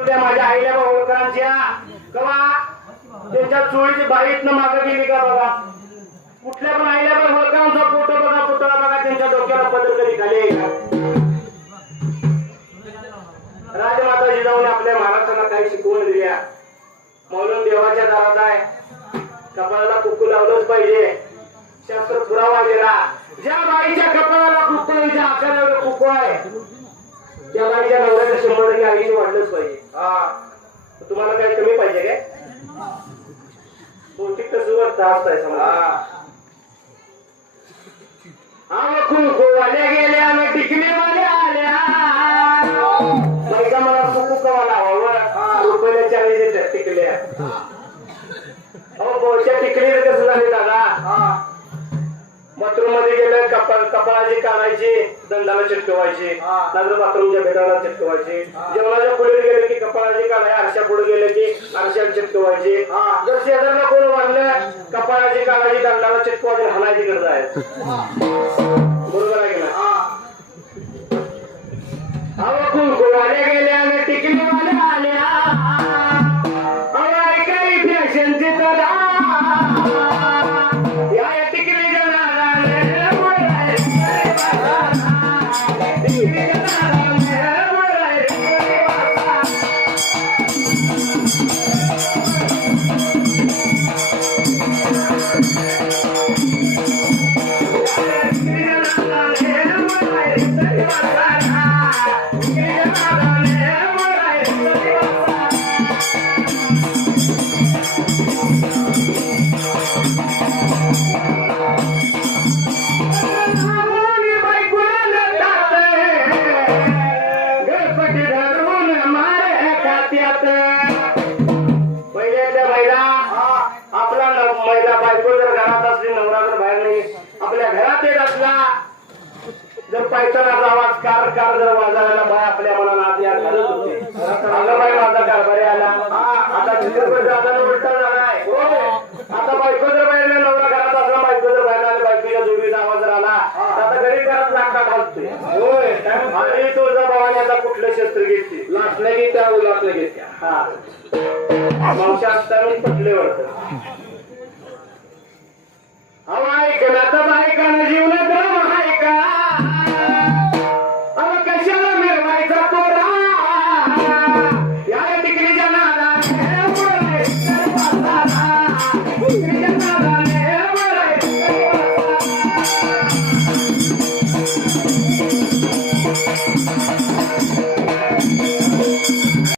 माझ्या आईला होळकरांच्या कवा त्यांच्या चोळीची बाईतनं मागे गेली का बघा. कुठल्या पण आईला होळकरांचा फोटो बघा, पुतळा बघा, त्यांच्या डोक्याला पदर कधी खाली राजमाता जिजाऊने आपल्या महाराष्ट्राला काही शिकवून दिल्या. म्हणून देवाच्या दारात आहे, कपाळाला कुक्कू लावलंच पाहिजे. शास्त्र पुरावा दिला. ज्या बाईच्या कपाळाला कुक्कूच्या आकारावर कुक्कू आहे त्या बाईच्या नवऱ्याच्या 100% आयुष्य वाढलंच पाहिजे. तुम्हाला काय कमी पाहिजे काय? बहुतेक तसं वाटतं असताय समजा. कुंकूवाल्या गेल्या आणि टिकलीवाल्या आल्या. बाईका मला कुकू कवा लावावं रुपयाला 40 टिकल्या. बहुच्या टिकली कसं झाली दादा? बाथरूम मध्ये गेलं कपाळाची काढायची, दंडाला चिटकवायची, नंतर बाथरूमच्या भेटाला चिटकवायची. जेवणाच्या पुढे गेले की कपाळाची काढाय, आरशा पुढे गेले की आरशाला चिटकवायची. जर शेजारला कोण वाढलं कपाळाची काढायची, दंडाला चिटकवायची, हाणायची गरज आहे. बरोबर आहे की ना? कुंकूवाल्या गेल्या आणि टिकलीवाल्या आल्या. ऐकायला फॅशनची तर जर पायथनाचा आवाज कार कार जर वाजायला बाय आपल्या मनाला आत या घालत होते. अगं बाई माझा कारभारी आला, आता चित्रपट जाताना उलटा झालाय. आता बायको जर बाहेर नवरा घरात असला, बायको जर बाहेर आली, बायकोच्या जोडीचा आवाज जर आला आता घरी घरात लागता घालतोय. होय, आणि तुळजा भवानी आता कुठलं शस्त्र घेतली, लाटलं की त्या उलाटलं घेत्या. हा मावशी असताना पटले वाटत. अहो ऐकलं तर बायकानं जीवन क्रम आहे का?